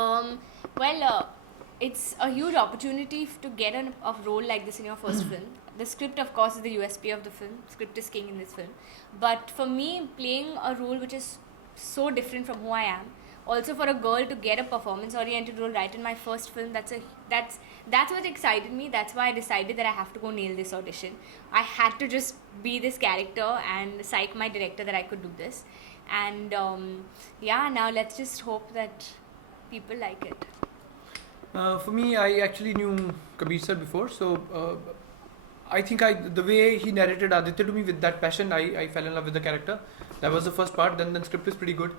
Um, well, it's a huge opportunity to get a role like this in your first film. The script, of course, is the USP of the film. Script is king in this film. But for me, playing a role which is so different from who I am, also for a girl to get a performance-oriented role right in my first film, that's what excited me. That's why I decided that I have to go nail this audition. I had to just be this character and psych my director that I could do this. And now let's just hope that people like it. For me, I actually knew Kabir sir before, so I think the way he narrated Aditya to me with that passion, I fell in love with the character. That was the first part. Then the script is pretty good.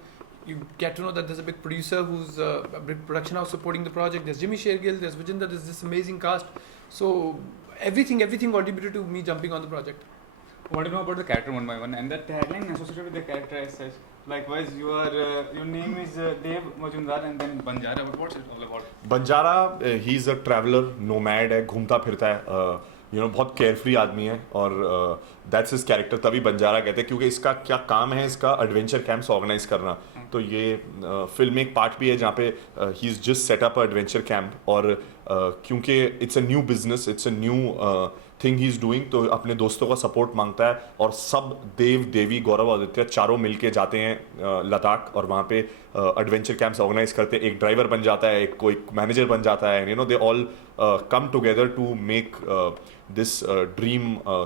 You get to know that there's a big producer who's a big production house supporting the project. There's Jimmy Shergill, there's Vijender, there's this amazing cast. So everything contributed to me jumping on the project. I want to know about the character one by one, and the tagline associated with the character as such. Likewise, your name is Dev Majumdar, and then Banjara. But what's it all about? Banjara, he's a traveler, nomad है, घूमता फिरता है, बहुत carefree आदमी है और that's his character. तभी बंजारा कहते हैं क्योंकि इसका क्या काम है, इसका एडवेंचर कैंप्स ऑर्गेनाइज करना. तो ये फिल्म एक पार्ट भी है जहाँ पे he is just set up a adventure camp और क्योंकि it's a new business, it's a new thing he is doing, तो अपने दोस्तों का सपोर्ट मांगता है और सब देव, देवी, गौरव, आदित्य चारों मिलके जाते हैं लद्दाख और वहाँ पे एडवेंचर कैंप्स ऑर्गेनाइज करते हैं. एक ड्राइवर बन जाता है, एक कोई मैनेजर बन जाता है. They all come together to make this dream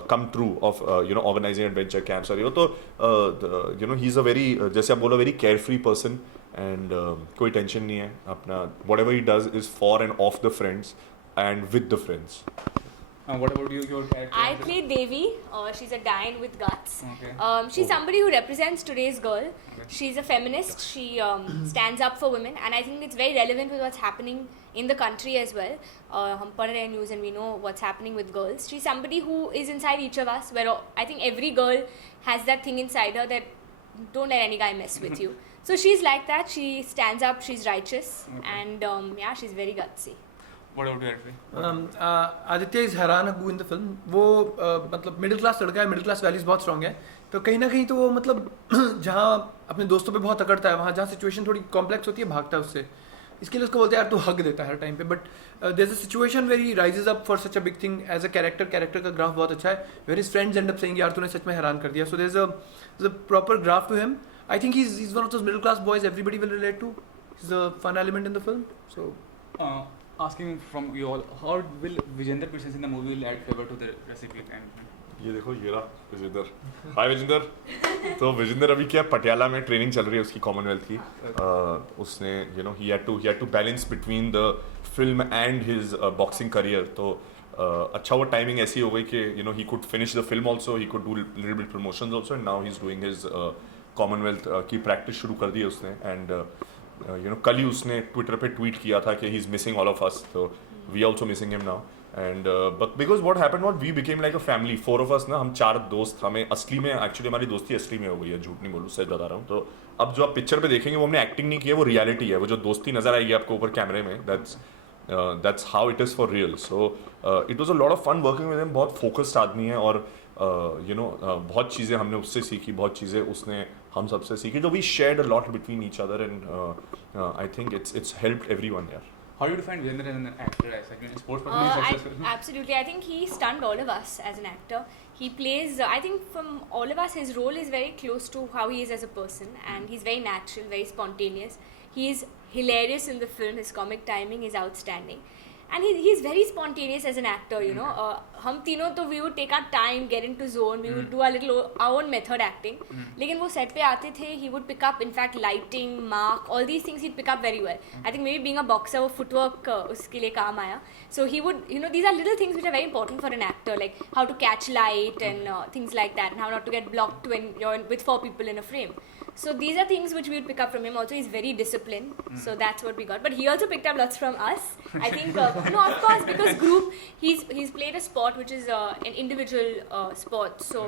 come true of organizing adventure camps. और he's a very जैसे आप बोलो very carefree person and कोई टेंशन नहीं है अपना. Whatever he does is for and off the friends and with the friends. What about you, your character? I play Devi. She's a Dian with guts. Okay. She's somebody who represents today's girl. Okay. She's a feminist. She stands up for women, and I think it's very relevant with what's happening in the country as well. हम पढ़ रहे हैं news and we know what's happening with girls. She's somebody who is inside each of us, where I think every girl has that thing inside her that don't let any guy mess with you. So she's like that. She stands up. She's righteous, and she's very gutsy. What about you? Aditya is हैरान Abu in the film. वो मतलब middle class लड़का है, middle class values बहुत strong है. तो कहीं ना कहीं तो वो मतलब जहाँ अपने दोस्तों पे बहुत अकड़ता है, वहाँ जहाँ सिचुएशन थोड़ी कॉम्प्लेक्स होती है भागता है उससे. इसके लिए उसको बोलते हैं यार तू हक देता है हर टाइम पे. But there is a situation where he rises up for such a big thing as a character का ग्राफ बहुत अच्छा है. Where his friends end up saying यार तूने सच में हैरान कर दिया. So there is a proper graph to him. I think he is one of those middle class boys everybody will relate to. Is a fun element in the film. So asking from you all, how will Vijender presence in the movie will add favor to the recipient? ये देखो ये रहा विजेंदर. हाय विजेंदर. तो विजेंदर अभी क्या पटियाला में training चल रही है उसकी कॉमनवेल्थ की. उसने he had to balance between the film and his boxing career. तो अच्छा वो टाइमिंग ऐसी हो गई कि he could finish the film also, he could do little bit promotions also, and now he's doing his Commonwealth की practice शुरू कर दी है उसने. एंड कल ही उसने ट्विटर पे ट्वीट किया था कि he is missing all of us. तो we also missing him now. And but because what happened what we became like a family. 4 of us ना, हम 4 दोस्त. हमें असली में एक्चुअली हमारी दोस्ती असली में हो गई है, झूठ नहीं बोलूँ, सच बता रहा हूँ. तो अब जो आप पिक्चर पे देखेंगे वो हमने एक्टिंग नहीं की है, वो रियलिटी है. वो जो दोस्ती नजर आएगी आपको ऊपर कैमरे में, that's how it is for real. So it was a lot of fun working with him. बहुत फोकस्ड आदमी है और बहुत चीज़ें हमने उससे सीखी, बहुत चीज़ें उसने हम सबसे सीखी. तो we shared a lot between each other and I think it's helped everyone यार. How do you define Vijender as an actor, as a sports person? Absolutely, I think he stunned all of us as an actor. He plays, I think from all of us, his role is very close to how he is as a person, and he's very natural, very spontaneous. He is hilarious in the film. His comic timing is outstanding. And he's very spontaneous as an actor, हम तीनों तो we would take our time, get into zone, we would do our own method acting. लेकिन वो set पे आते थे, he would pick up, in fact, lighting, mark, all these things he'd pick up very well. I think maybe being a boxer, वो footwork उसके लिए काम आया. So he would, these are little things which are very important for an actor, like how to catch light and things like that, and how not to get blocked when you're with 4 people in a frame. So these are things which we would pick up from him. Also, he's very disciplined, so that's what we got. But he also picked up lots from us. I think no, of course, because group. He's played a sport which is an individual sport. So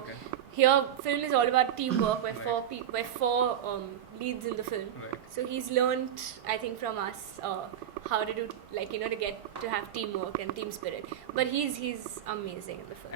here, film is all about teamwork. We're 4 leads in the film. Right. So he's learned, I think, from us how to do to get to have teamwork and team spirit. But he's amazing in the film.